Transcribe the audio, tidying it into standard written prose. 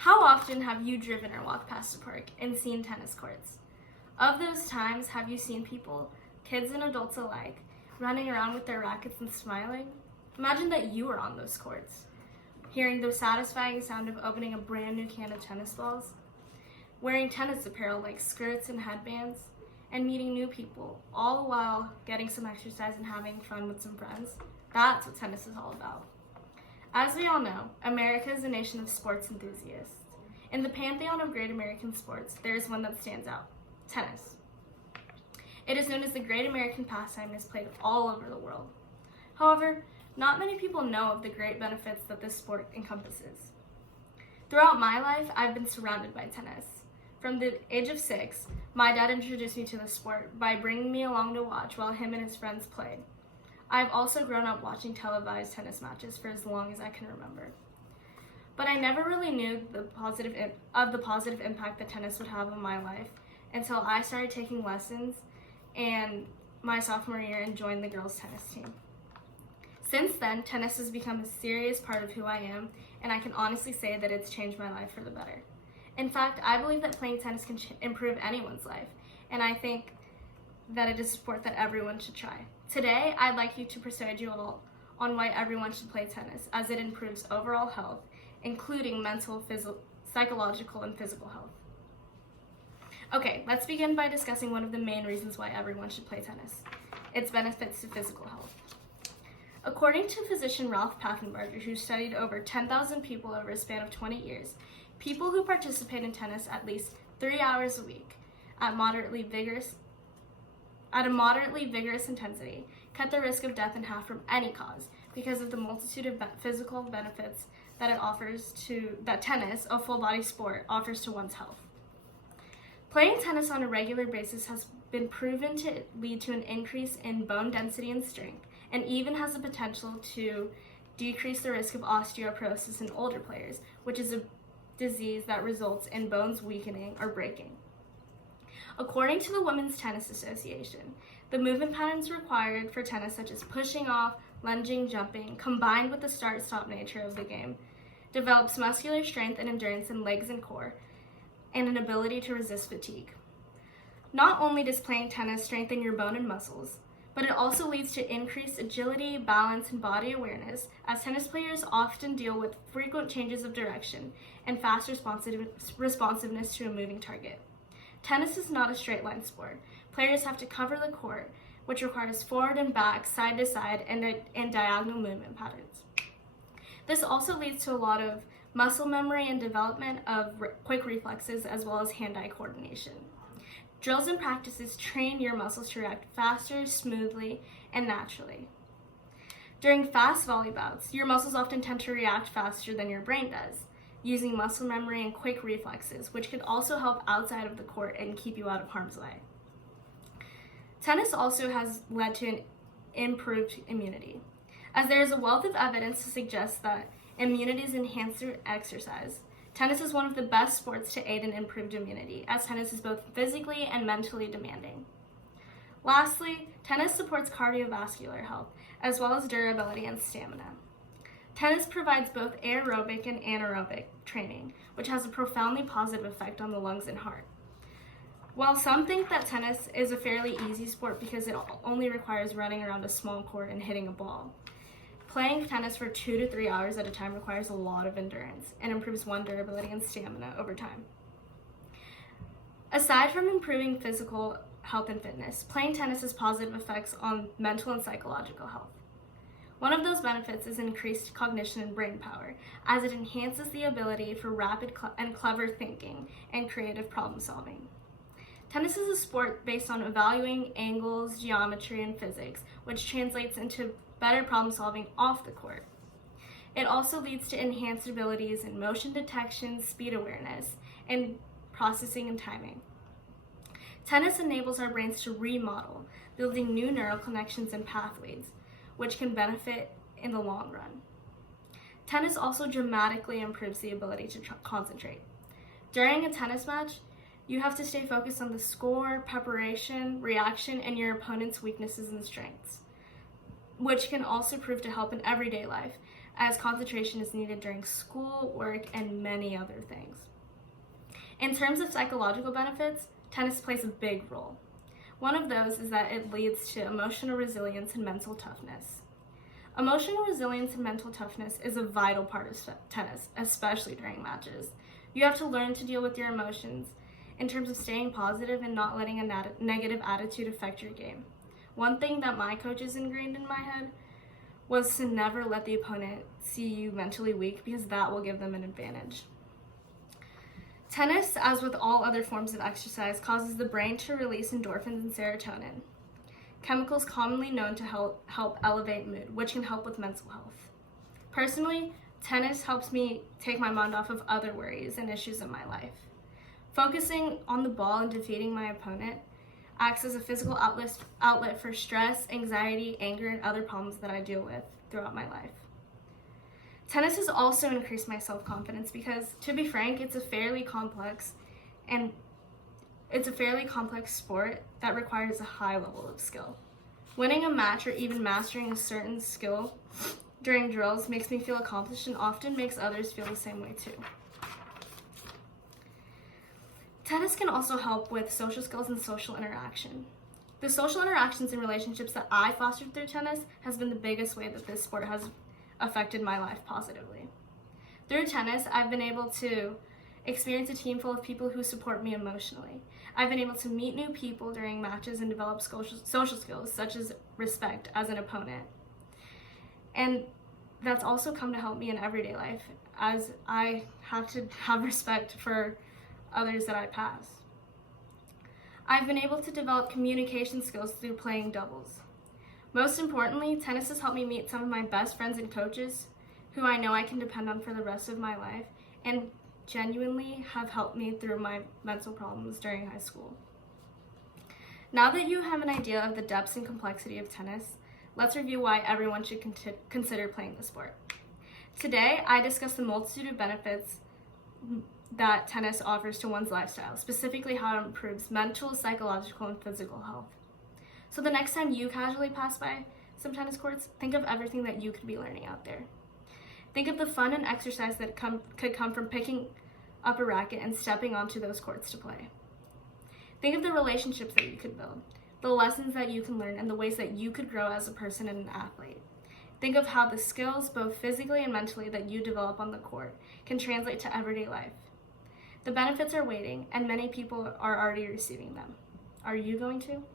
How often have you driven or walked past a park and seen tennis courts? Of those times, have you seen people, kids and adults alike, running around with their rackets and smiling? Imagine that you were on those courts, hearing the satisfying sound of opening a brand new can of tennis balls, wearing tennis apparel like skirts and headbands, and meeting new people, all while getting some exercise and having fun with some friends. That's what tennis is all about. As we all know, America is a nation of sports enthusiasts. In the pantheon of great American sports, there is one that stands out: tennis. It is known as the great American pastime and is played all over the world. However, not many people know of the great benefits that this sport encompasses. Throughout my life, I've been surrounded by tennis. From the age of 6, my dad introduced me to the sport by bringing me along to watch while him and his friends played. I've also grown up watching televised tennis matches for as long as I can remember. But I never really knew the positive impact that tennis would have on my life until I started taking lessons in my sophomore year and joined the girls' tennis team. Since then, tennis has become a serious part of who I am, and I can honestly say that it's changed my life for the better. In fact, I believe that playing tennis can improve anyone's life, and I think that it is a sport that everyone should try. Today, I'd like you to persuade you all on why everyone should play tennis, as it improves overall health, including mental, psychological, and physical health. Okay, let's begin by discussing one of the main reasons why everyone should play tennis: its benefits to physical health. According to physician Ralph Packenbarger, who studied over 10,000 people over a span of 20 years, people who participate in tennis at least 3 hours a week at a moderately vigorous intensity cut the risk of death in half from any cause because of the multitude of physical benefits that tennis, a full-body sport, offers to one's health. Playing tennis on a regular basis has been proven to lead to an increase in bone density and strength, and even has the potential to decrease the risk of osteoporosis in older players, which is a disease that results in bones weakening or breaking. According to the Women's Tennis Association, the movement patterns required for tennis, such as pushing off, lunging, jumping, combined with the start-stop nature of the game, develops muscular strength and endurance in legs and core, and an ability to resist fatigue. Not only does playing tennis strengthen your bone and muscles, but it also leads to increased agility, balance, and body awareness, as tennis players often deal with frequent changes of direction and fast responsiveness to a moving target. Tennis is not a straight line sport. Players have to cover the court, which requires forward and back, side to side, and diagonal movement patterns. This also leads to a lot of muscle memory and development of quick reflexes, as well as hand-eye coordination. Drills and practices train your muscles to react faster, smoothly, and naturally. During fast volley bouts, your muscles often tend to react faster than your brain does, using muscle memory and quick reflexes, which could also help outside of the court and keep you out of harm's way. Tennis also has led to an improved immunity, as there is a wealth of evidence to suggest that immunity is enhanced through exercise. Tennis is one of the best sports to aid in improved immunity, as tennis is both physically and mentally demanding. Lastly, tennis supports cardiovascular health, as well as durability and stamina. Tennis provides both aerobic and anaerobic training, which has a profoundly positive effect on the lungs and heart. While some think that tennis is a fairly easy sport because it only requires running around a small court and hitting a ball, playing tennis for 2 to 3 hours at a time requires a lot of endurance and improves one's durability and stamina over time. Aside from improving physical health and fitness, playing tennis has positive effects on mental and psychological health. One of those benefits is increased cognition and brain power, as it enhances the ability for rapid and clever thinking and creative problem solving. Tennis is a sport based on evaluating angles, geometry, and physics, which translates into better problem solving off the court. It also leads to enhanced abilities in motion detection, speed awareness, and processing and timing. Tennis enables our brains to remodel, building new neural connections and pathways, which can benefit in the long run. Tennis also dramatically improves the ability to concentrate. During a tennis match, you have to stay focused on the score, preparation, reaction, and your opponent's weaknesses and strengths, which can also prove to help in everyday life, as concentration is needed during school, work, and many other things. In terms of psychological benefits, tennis plays a big role. One of those is that it leads to emotional resilience and mental toughness. Emotional resilience and mental toughness is a vital part of tennis, especially during matches. You have to learn to deal with your emotions in terms of staying positive and not letting a negative attitude affect your game. One thing that my coaches ingrained in my head was to never let the opponent see you mentally weak, because that will give them an advantage. Tennis, as with all other forms of exercise, causes the brain to release endorphins and serotonin, chemicals commonly known to help elevate mood, which can help with mental health. Personally, tennis helps me take my mind off of other worries and issues in my life. Focusing on the ball and defeating my opponent acts as a physical outlet for stress, anxiety, anger, and other problems that I deal with throughout my life. Tennis has also increased my self-confidence because, to be frank, it's a fairly complex sport that requires a high level of skill. Winning a match or even mastering a certain skill during drills makes me feel accomplished and often makes others feel the same way too. Tennis can also help with social skills and social interaction. The social interactions and relationships that I fostered through tennis has been the biggest way that this sport has affected my life positively. Through tennis, I've been able to experience a team full of people who support me emotionally. I've been able to meet new people during matches and develop social skills such as respect as an opponent. And that's also come to help me in everyday life, as I have to have respect for others that I pass. I've been able to develop communication skills through playing doubles. Most importantly, tennis has helped me meet some of my best friends and coaches who I know I can depend on for the rest of my life and genuinely have helped me through my mental problems during high school. Now that you have an idea of the depths and complexity of tennis, let's review why everyone should consider playing the sport. Today, I discuss the multitude of benefits that tennis offers to one's lifestyle, specifically how it improves mental, psychological, and physical health. So the next time you casually pass by some tennis courts, think of everything that you could be learning out there. Think of the fun and exercise that could come from picking up a racket and stepping onto those courts to play. Think of the relationships that you could build, the lessons that you can learn, and the ways that you could grow as a person and an athlete. Think of how the skills, both physically and mentally, that you develop on the court can translate to everyday life. The benefits are waiting, and many people are already receiving them. Are you going to?